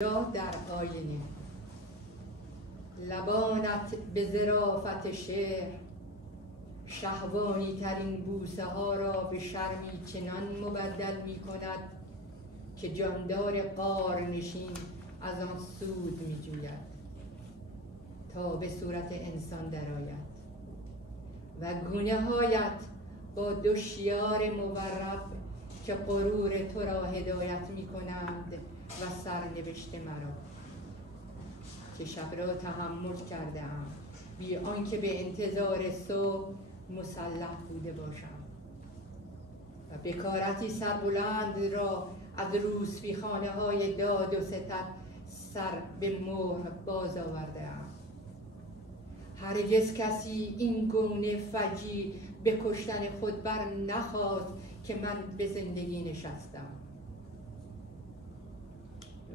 در آینه لبانت به ظرافت شعر شهوانی ترین بوسه ها را به شرمی چنان مبدل می کند که جاندار غارنشین از آن سود می جوید تا به صورت انسان درآید و گونه هایت با دو شیار مورب که غرور تو را هدایت می کنند و سرنوشت مرا که شب را تحمل کردم بی آنکه به انتظار صبح مسلح بوده باشم و بکارتی سربلند را از روسفیخانه های داد و ستد سر به مهر باز آورده‌ام. هرگز کسی این گونه فجیع به کشتن خود بر نخواست که من به زندگی نشستم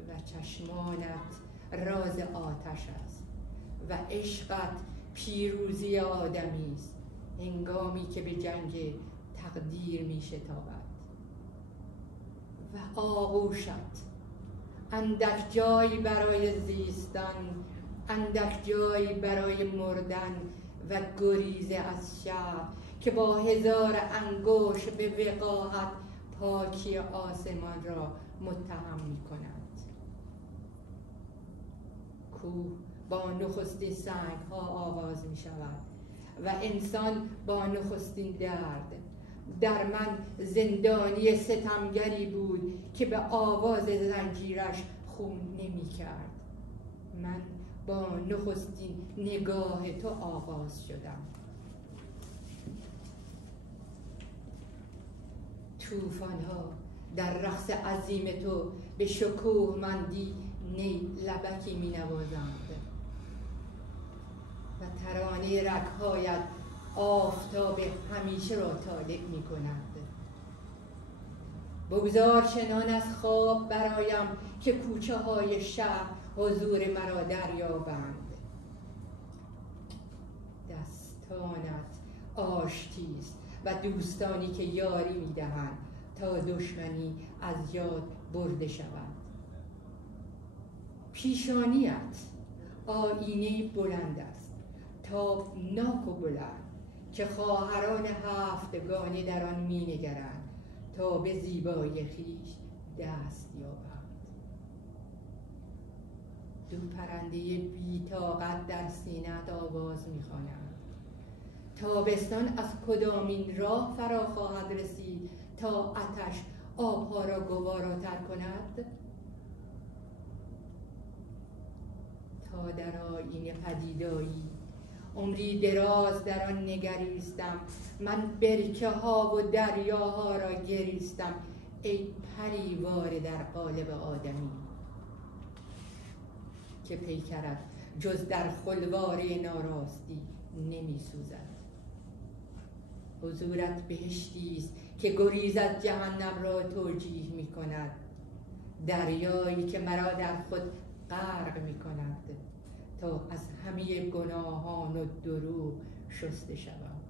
و چشمانت راز آتش است و عشقت پیروزی آدمی است هنگامی که به جنگ تقدیر می شتابد و آغوشت اندک جایی برای زیستن، اندک جایی برای مردن و گریز از شب که با هزار انگشت به وقاحت پاکی آسمان را متهم می کند. کوه با نخستین سنگ ها آغاز می شود و انسان با نخستین درد. در من زندانی ستمگری بود که به آواز زنجیرش خون نمی کرد. من با نخستین نگاه تو آغاز شدم. طوفان ها در رقص عظیم تو به شکوهمندی لبکی می نوازند و ترانه رگ‌هایت آفتاب همیشه را طالع می کند. بگذار چنان از خواب برایم که کوچه های شهر حضور مرا دریابند. دستانت آشتیست و دوستانی که یاری می دهند تا دشمنی از یاد برده شود. پیشانیت آینه بلند است، تابناک و بلند که خواهران هفتگانه در آن می نگرند تا به زیبایی خویش دست یابند. دو پرنده بی‌طاقت در سینه‌ات آواز می خوانند. تابستان از کدامین راه فرا خواهد رسید تا آتش آبها را گواراتر کند؟ تا در آینه پدیدایی عمری دراز در آن نگریستم. من برکه ها و دریاها را گریستم ای پریوار در قالب آدمی که پیکرت جز در خلواره ناراستی نمی سوزد. حضورت بهشتی است که گریز از جهنم را توجیه می کند، دریایی که مرا در خود غرق می کند تا از همه گناهان و دروغ شسته شوم.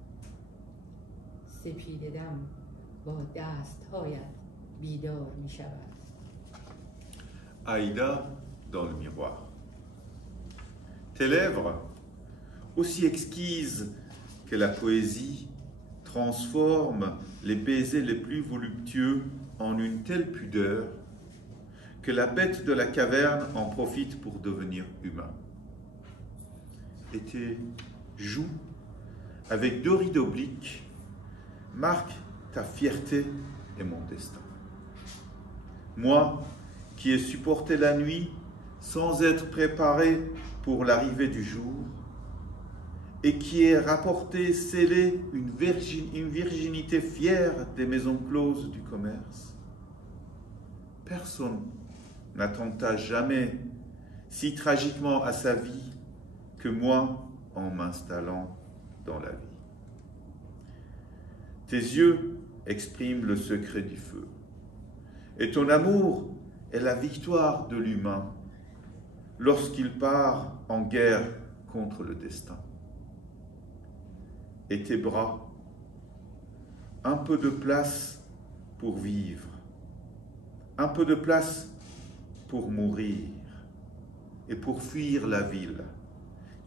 سپیده دم با دستهایت بیدار می شود. Aïda dans le miroir. Tes lèvres, aussi exquises que la poésie, transforment les baisers les plus voluptueux en une telle pudeur que la bête de la caverne en profite pour devenir humain. Et tes joues, avec deux rides obliques, marquent ta fierté et mon destin. Moi, qui ai supporté la nuit sans être préparé pour l'arrivée du jour, et qui ai rapporté scellé une virginité fière des maisons closes du commerce, personne n'attenta jamais si tragiquement à sa vie que moi en m'installant dans la vie. Tes yeux expriment le secret du feu, et ton amour est la victoire de l'humain lorsqu'il part en guerre contre le destin. Et tes bras, un peu de place pour vivre, un peu de place pour mourir, et pour fuir la ville,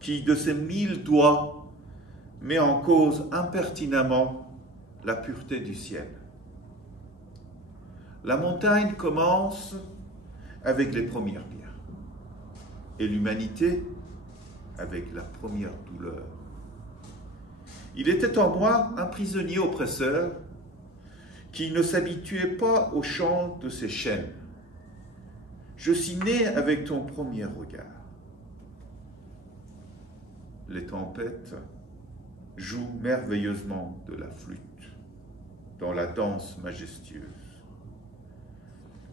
qui de ses 1000 doigts met en cause impertinemment la pureté du ciel. La montagne commence avec les premières pierres, et l'humanité avec la première douleur. Il était en moi un prisonnier oppresseur qui ne s'habituait pas au chant de ses chaînes. Je suis né avec ton premier regard. Les tempêtes jouent merveilleusement de la flûte dans la danse majestueuse.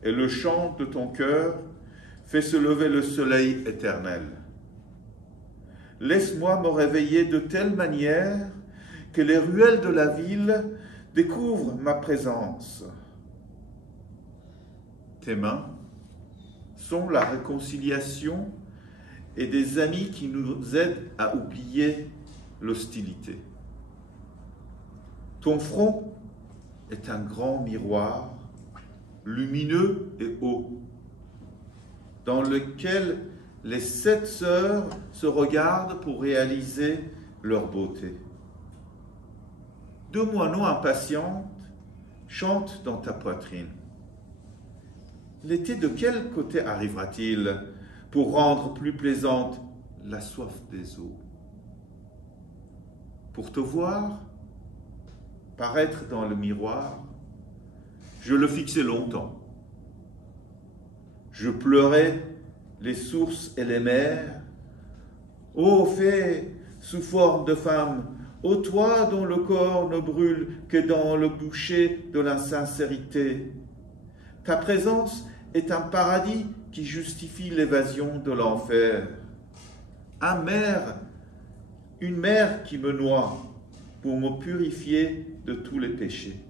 Et le chant de ton cœur fait se lever le soleil éternel. Laisse-moi me réveiller de telle manière que les ruelles de la ville découvrent ma présence. Tes mains sont la réconciliation et des amis qui nous aident à oublier l'hostilité. Ton front est un grand miroir, lumineux et haut, dans lequel les 7 sœurs se regardent pour réaliser leur beauté. 2 moineaux impatientes chantent dans ta poitrine. L'été de quel côté arrivera-t-il pour rendre plus plaisante la soif des eaux? Pour te voir paraître dans le miroir, je le fixais longtemps. Je pleurais les sources et les mers. Ô fée, sous forme de femme, ô toi dont le corps ne brûle que dans le boucher de l'insincérité, ta présence est un paradis qui justifie l'évasion de l'enfer. Une mer qui me noie pour me purifier de tous les péchés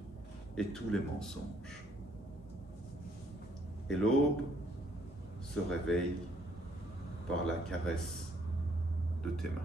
et tous les mensonges. Et l'aube se réveille par la caresse de tes mains.